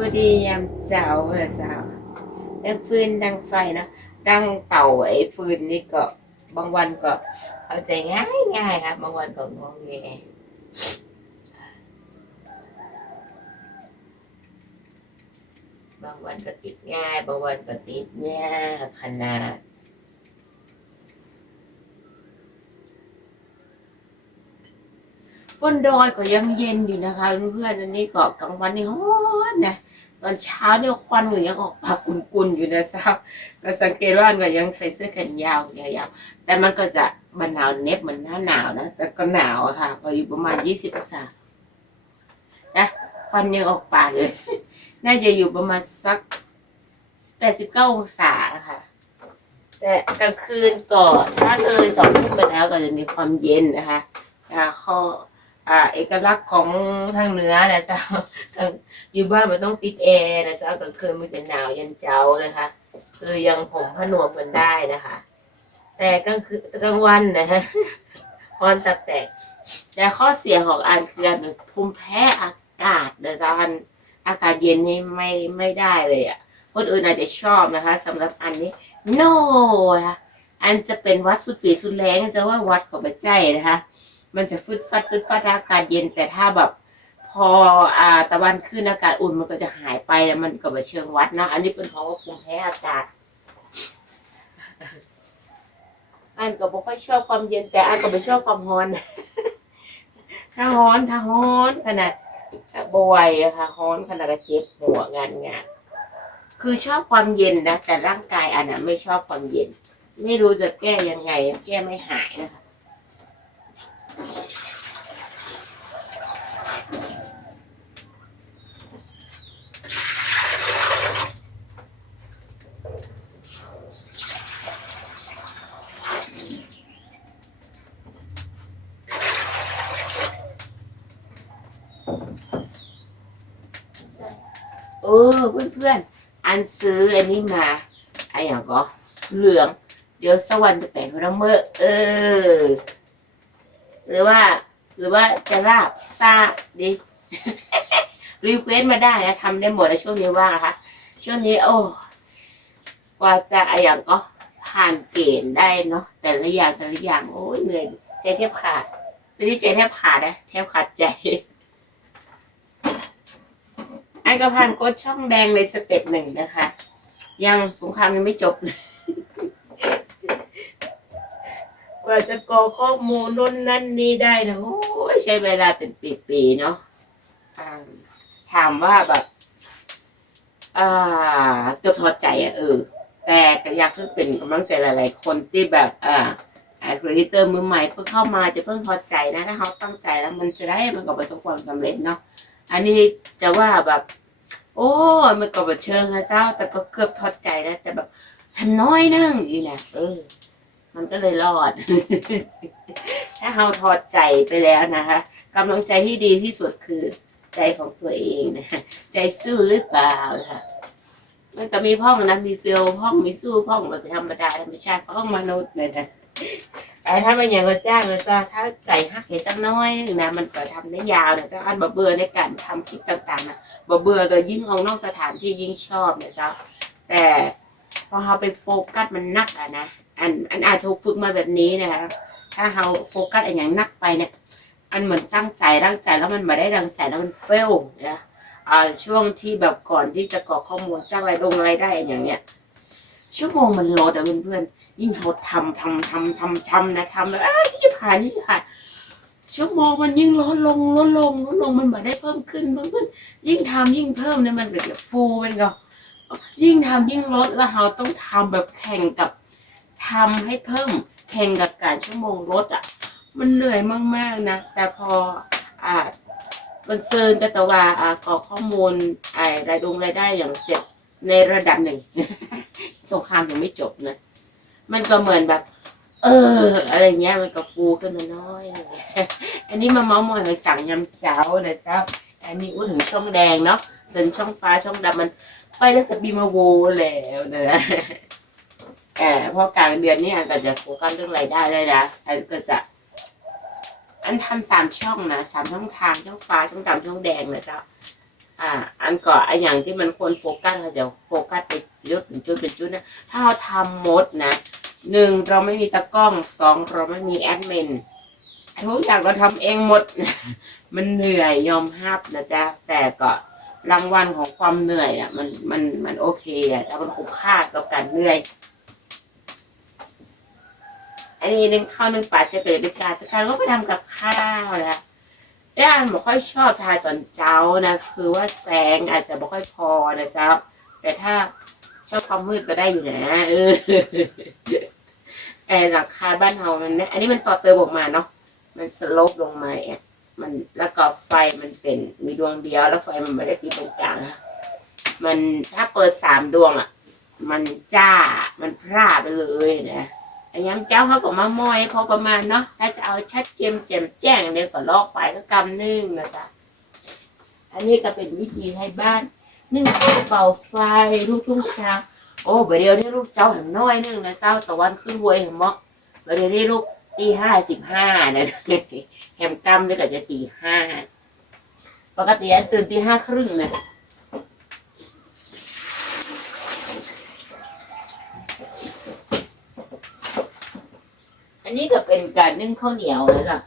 วัสดียามเจ้าเหรอสาวดังฟืนดังไฟนะดังเต่าไอ้ฟืนนี่ก็บางวันก็เอาใจง่ายง่ายครับบางวันก็งงเงยบางวันก็ติดง่าย บางวันก็ติดยากขนาด บนดอยก็ยังเย็นอยู่นะคะเพื่อนๆอันนี้ก็กลางวันนี่ร้อนนะตอนเช้าเนี่ยควันก็ยังออกปากกุนๆอยู่นะครับก็สังเกตว่านก็ยังใส่เสื้อแขนยาวยาวๆแต่มันก็จะมันหนาวเน็บเหมือนหน้าหนาวนะแต่ก็หนาวอะค่ะพออยู่ประมาณยี่สิบองศานะควันยังออกปากเลยน่าจะอยู่ประมาณสักแปดสิบเก้าองศาค่ะแต่กลางคืนก่อนถ้าเลยสองทุ่มไปแล้วก็จะมีความเย็นนะคะอ่าข้อ อ่า เอกลักษณ์ของทางเหนือนะเจ้าทางอยู่บ้านมันต้องติดแอร์นะเจ้ากลางคืนมันจะหนาวยันเจ้านะคะคือยังผมผนวมกันได้นะคะ แต่กลางคืนกลางวันนะฮะร้อนตับแตกแต่ข้อเสียของอันคืออันภูมิแพ้อากาศนะเจ้าอันอากาศเย็นนี่ไม่ไม่ได้เลยอะคนอื่นอาจจะชอบนะคะสำหรับอันนี้ no นะอันจะเป็นวัดสุดปีสุดแรงจะว่าวัดของพระเจ้านะคะ มันจะฟึดฟัดฟึดฟัดอากาศเย็น แต่ถ้าแบบพออ่าตะวันขึ้นอากาศอุ่นมันก็จะหายไปแล้วมันก็มาเชิงวัดนะอันนี้เป็นเพราะว่าภูมิแพ้อากาศ อันก็ไม่ค่อยชอบความเย็น แต่อันก็ไม่ชอบความร้อน ถ้าร้อนถ้าร้อนขนาดบวยค่ะร้อนขนาดเจ็บหัวงานงานคือชอบความเย็นนะแต่ร่างกายอันน่ะไม่ชอบความเย็น ไม่รู้จะแก้ยังไง แก้ไม่หายนะคะ เออเพื่อนเพื่อนอันซื้ออันนี้มาไอ้อย่างก็เหลือง เดี๋ยวสวรรค์จะแปลงเราเมื่อเออ หรือว่า หรือว่าจะลาบซาดิรีเควสมาได้นะทำได้หมดในช่วงนี้ว่างนะคะ ช่วงนี้โอ้กว่าจะไอ้อย่างก็ผ่านเกณฑ์ได้เนาะแต่ละอย่างแต่ละอย่างโอ้ยเหนื่อยใจแทบขาดไม่ได้ใจแทบขาดนะแทบขาดใจไอ้กระพันกดช่องแดงในสเต็ปหนึ่งนะคะ ยังสงครามยังไม่จบเลย ว่าจะกรอข้อมูลน้นนั่นนี่ได้นะโอ้ยใช้เวลาเป็นปีๆเนาะถามว่าแบบอ่าเกือบถอใจอะเออ แต่ก็อยากให้เป็นกำลังใจหลาย ๆ คนที่แบบอ่าไอครีเอเตอร์มือใหม่เพิ่งเข้ามาจะเพิ่งพอใจนะถ้าเขาตั้งใจแล้วมันจะได้มันก็ประสบความสำเร็จเนาะอันนี้จะว่าแบบ โอ้มันก็แบบเชิงนะเจ้า แต่ก็เกือบทอดใจแล้วแต่แบบทำน้อยนึงอีนะเออ มันก็เลยรอด ถ้าเราทอดใจไปแล้วนะคะกำลังใจที่ดีที่สุดคือใจของตัวเองนะใจสู้หรือเปล่านะคะมันก็มีพ่องนะมีเฟลพ่องมีสู้พ่องแบบธรรมดาธรรมชาติพ่องมนุษย์เลยนะแต่ถ้ามันอย่างก็จ้างก็จ้าถ้าใจหักเหสักน้อยนะมันก็ทำได้ยาวนะจ้าอันบะเบื่อในการทำคลิปต่างๆนะบะเบื่อก็ยิ่งออกนอกสถานที่ยิ่งชอบนี่ยจ้าแต่พอเราไปโฟกัสมันนักอะนะ อันอันอาจถูกฝึกมาแบบนี้นะคะ ถ้าเราโฟกัสอันอย่างนักไปเนี่ย อันเหมือนตั้งใจตั้งใจแล้วมันมาได้ดังใจแล้วมันเฟลนะอ่าช่วงที่แบบก่อนที่จะกรอกข้อมูลสร้างรายลงรายได้อย่างเนี้ย ชั่วโมงมันลดอะเพื่อนๆยิ่งเราทำทำทำทำทำนะทำแล้วอ้ายที่ผ่านนี่จะผ่านชั่วโมงมันยิ่งลดลงลดลงลดลงมันมาได้เพิ่มขึ้นเพื่อนยิ่งทำยิ่งเพิ่มเนี่ยมันก็จะฟูมันก็ยิ่งทำยิ่งลดแล้วเราต้องทำแบบแข่งกับ ทำให้เพิ่มแข่งกับการชั่วโมงลดอะ มันเหนื่อยมากๆนะ แต่พออ่ามันเซิร์นกต่ว่าอ่ากรอกข้อมูลไอ้รายลงรายได้อย่างเสร็จในระดับหนึ่งสงครามยังไม่จบนะ มันก็เหมือนแบบ เออ อะไรเงี้ยมันก็ฟูขึ้นมาน้อยเลยอันนี้มาเมาส์มอยหอยสั่งยำเจ้านะเจ้าอันนี้อู้ถึงช่องแดงเนาะส่วนช่องฟ้าช่องดำมัน ไปตั้งแต่ปีมาโวแล้วนะ แอบพอกลางเดือนนี่อันก็จะโฟกัสเรื่องรายได้ได้นะอันก็จะ อันทำสามช่องนะสามช่องทางช่องฟ้าช่องดำช่องแดงนะเจ้าอ่า อันก่อนไออย่างที่มันควรโฟกัสเราจะโฟกัสไปยุดเป็นจุดเป็นจุดนะถ้าเราทำหมดนะหนึ่งเราไม่มีตะกล้องสองเราไม่มีแอดมินทุกอย่างเราทำเองหมด มันเหนื่อยยอมฮับนะจ๊ะแต่ก็รางวัลของความเหนื่อยอะ มันมันมันโอเคอะจะมันคุ้มค่ากับการเหนื่อย อันนี้นึ่งข้าวนึ่งปลาเฉลยด้วยกันการก็ไปทำกับข้าวนะด้านไม่ค่อยชอบทายตอนเช้านะ คือว่าแสงอาจจะไม่ค่อยพอนะจ๊ะแต่ถ้าชอบความมืดก็ได้อยู่นะเออแอร์หลังคาบ้านเฮามันเนี่ยอันนี้มันต่อเติมออกมาเนาะมันสโลปลงมาอะมันแล้วก็ไฟมันเป็นมีดวงเดียวแล้วไฟมันไม่ได้ติดตรงกลางนะมันถ้าเปิดสามดวงอะ มันจ้ามันพร่าไปเลยนะ อันย้ำเจ้าเขาก็มามอยพอประมาณเนาะถ้าจะเอาชัดเจนแจ่มแจ้งเดี๋ยวก็ลอกไปก็กำนึ่งนะจ๊ะอันนี้ก็เป็นวิธีให้บ้านนึ่งข้าเป่าไฟลูกทุ่งเช้าโอ้เดี๋ยวนี้ลูกเจ้าเห็นน้อยนึงนะเจ้าตะวันขึ้นรวยเห็นมั้งเดี๋ยวนี้ลูกตีห้าสิบห้านะแฮมกำนี่ก็จะตีห้าปกติอันตื่นตีห้าครึ่งนะ นนี้ก็เป็นการนึ่งข้าวเหนียวเลยล่ะ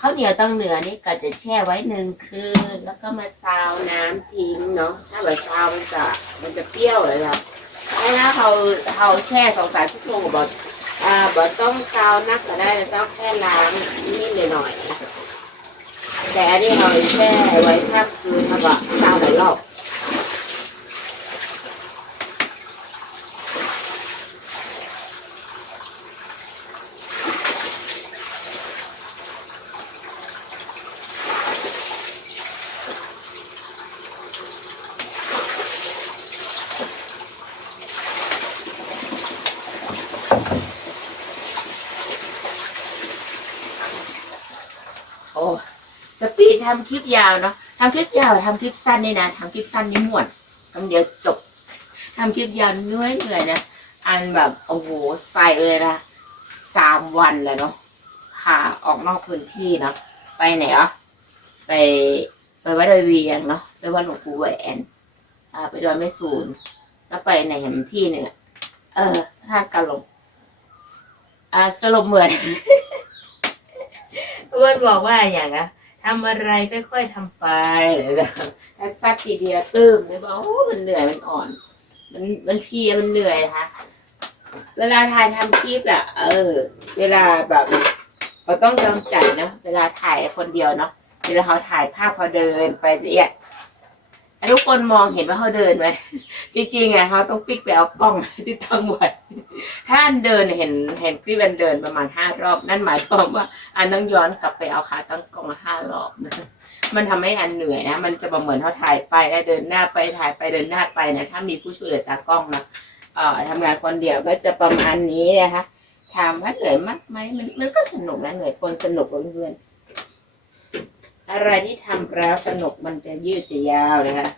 ข้าวเหนียวต้องเหนือนี่ก็จะแช่ไว้หนึ่งคืนแล้วก็มาซาวน้ำทิ้งเนาะถ้าแบบซาวมันจะมันจะเปรี้ยวเลยล่ะไอ้นะเขาเขาแช่สองสามชั่วโมงบอกอ่าบอกต้องซาวนักก็ได้ต้องแค่ล้างนิดหน่อยแต่อันนี้เราแช่ไว้ข้ามคืนเขาบอกซาวหลายรอบ โอ้สปีด ทำคลิปยาวเนาะทำคลิปยาวทำคลิปสั้นนี่นะทำคลิปสั้นนี่ม่วนคำเดียวจบทำคลิปยาวเหนื่อยเหนื่อยนะอันแบบโอ้โหใส่เลยนะสามวันเลยเนาะพาออกนอกพื้นที่เนาะไปไหนอะไปไปวัดดอยเวียงเนาะไปวัดหลวงปู่แหวนอ่าไปดอยแม่สูนแล้วไปไหนแห่งที่หนึ่งเออท่ากะลมอ่าสลบเหมือนเพื่อนบอกว่าอย่างนะ ทำอะไรค่อยๆทำไปเลยนะถ้าซัดทีเดียวตื้มเลยบอกโอ้มันเหนื่อยมันอ่อน มันมันเพลียมันเหนื่อยค่ะ เวลาถ่ายทำคลิปอะเออ เวลาแบบเราต้องยอมใจเนาะเวลาถ่ายคนเดียวเนาะเวลาเขาถ่ายภาพเขาเดินไปจะเอียด ทุกคนมองเห็นว่าเขาเดินไหมจริงๆอะเขาต้องปิกไปเอากล้องที่ตั้งไว้ถ้าอันเดินเห็นเห็นคลิปอันเดินประมาณห้ารอบ นั่นหมายความว่า อันต้องย้อนกลับไปเอาขาตั้งกล้องห้ารอบนะมันทำให้อันเหนื่อยนะ มันจะเหมือนเขาถ่ายไปแล้วเดินหน้าไปถ่ายไปเดินหน้าไปนะ ถ้ามีผู้ช่วยเหลือตากล้องนะเอ่อทำงานคนเดียวก็จะประมาณนี้นะคะถามว่าเหนื่อยมากไหมมันมันก็สนุกนะเหนื่อยคนสนุกเพื่อนๆ อะไรที่ทำแล้วสนุกมันจะยืดจะยาวนะคะ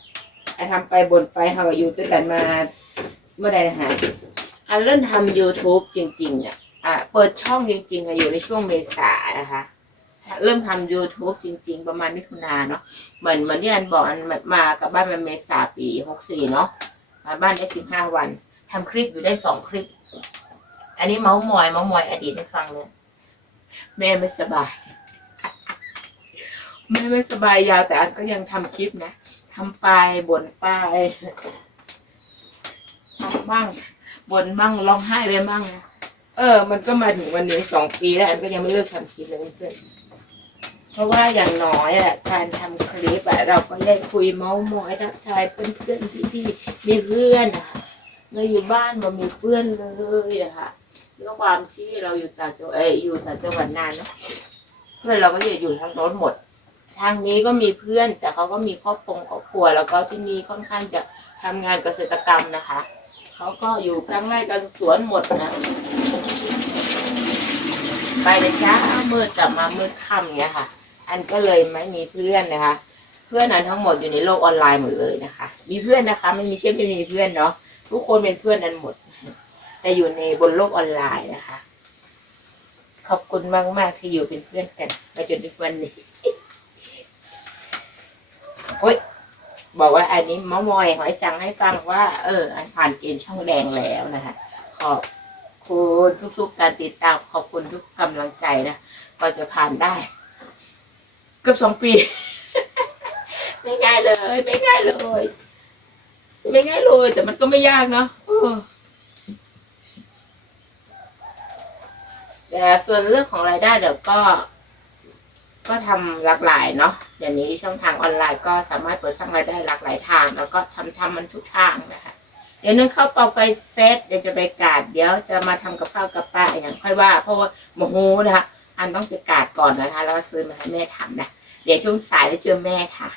ไอ้ทำไปบนไปเขาก็อยู่ด้วยกันมาเมื่อใดนะคะอันเริ่มทำ YouTube จริงๆอะอะเปิดช่องจริงๆอะอยู่ในช่วงเมษานะคะ เริ่มทำ YouTube จริง ๆ ประมาณมิถุนาเนาะเหมือนเหมือนที่อันบอกอันมากับบ้านมันเมษาปีหกสี่เนาะมาบ้านได้สิบห้าวันทำคลิปอยู่ได้สองคลิป อันนี้เมาส์มอยเมาส์มอยอดีตให้ฟังเลยแม่ไม่สบาย แม่ไม่สบายยาวแต่อันก็ยังทำคลิปนะทำไปบ่นไปทำบ้างบ่นบ้างร้องไห้ไปบ้างนะเออ มันก็มาถึงวันนี้สองปีแล้วอันก็ยังไม่เลิกทำคลิปเลยเพื่อนเพราะว่าอย่างน้อยอะการทำคลิปอะเราก็ได้คุยเมาส์มอยทักทายเพื่อนๆพี่ๆมีเพื่อนอะเราอยู่บ้านมันมีเพื่อนเลยอะค่ะด้วยความที่เราอยู่ต่างจังหวัดเอยอยู่ต่างจังหวัดนานเนอะเพื่อนเราก็อยู่อยู่ทางโน้นหมด ทางนี้ก็มีเพื่อนแต่เขาก็มีครอบครัวครอบครัว แล้วก็ที่นี่ค่อนข้างจะทำงานเกษตรกรรมนะคะ เขาก็อยู่กลางไร่กลางสวนหมดนะ ไปเลยจ้ามืดกลับมามืดค่ำเนี้ยค่ะ อันก็เลยไม่มีเพื่อนนะคะ เพื่อนนั้นทั้งหมดอยู่ในโลกออนไลน์หมดเลยนะคะ มีเพื่อนนะคะ ไม่มีเช่นไม่มีเพื่อนเนาะทุกคนเป็นเพื่อนนั้นหมด แต่อยู่ในบนโลกออนไลน์นะคะ ขอบคุณมากมากๆที่อยู่เป็นเพื่อนกันมาจนถึงวันนี้ โอ๊ยบอกว่าอันนี้มะมอยหอยสังให้ฟังว่า เออ อันผ่านเกณฑ์ช่องแดงแล้วนะคะขอบคุณทุกๆการติดตามขอบคุณทุกกำลังใจนะก็จะผ่านได้ เกือบสองปี ไม่ง่ายเลย ไม่ง่ายเลย ไม่ง่ายเลย แต่มันก็ไม่ยากเนาะเออแต่ส่วนเรื่องของรายได้เดี๋ยวก็ ก็ทำหลากหลายเนาะเดี๋ยวนี้ช่องทางออนไลน์ก็สามารถเปิดสร้างรายได้หลากหลายทาง แล้วก็ทำทำมันทุกทางนะคะเดี๋ยวนึงเข้าเป่าไฟเซตเดี๋ยวจะไปกาดเดี๋ยวจะมาทำกับข้าวกับป้าอย่างค่อยว่า เพราะว่าโมโหนะคะอันต้องไปกาดก่อนนะคะ แล้วก็ซื้อมาให้แม่ทำนะเดี๋ยวช่วงสายไปเจอแม่ค่ะ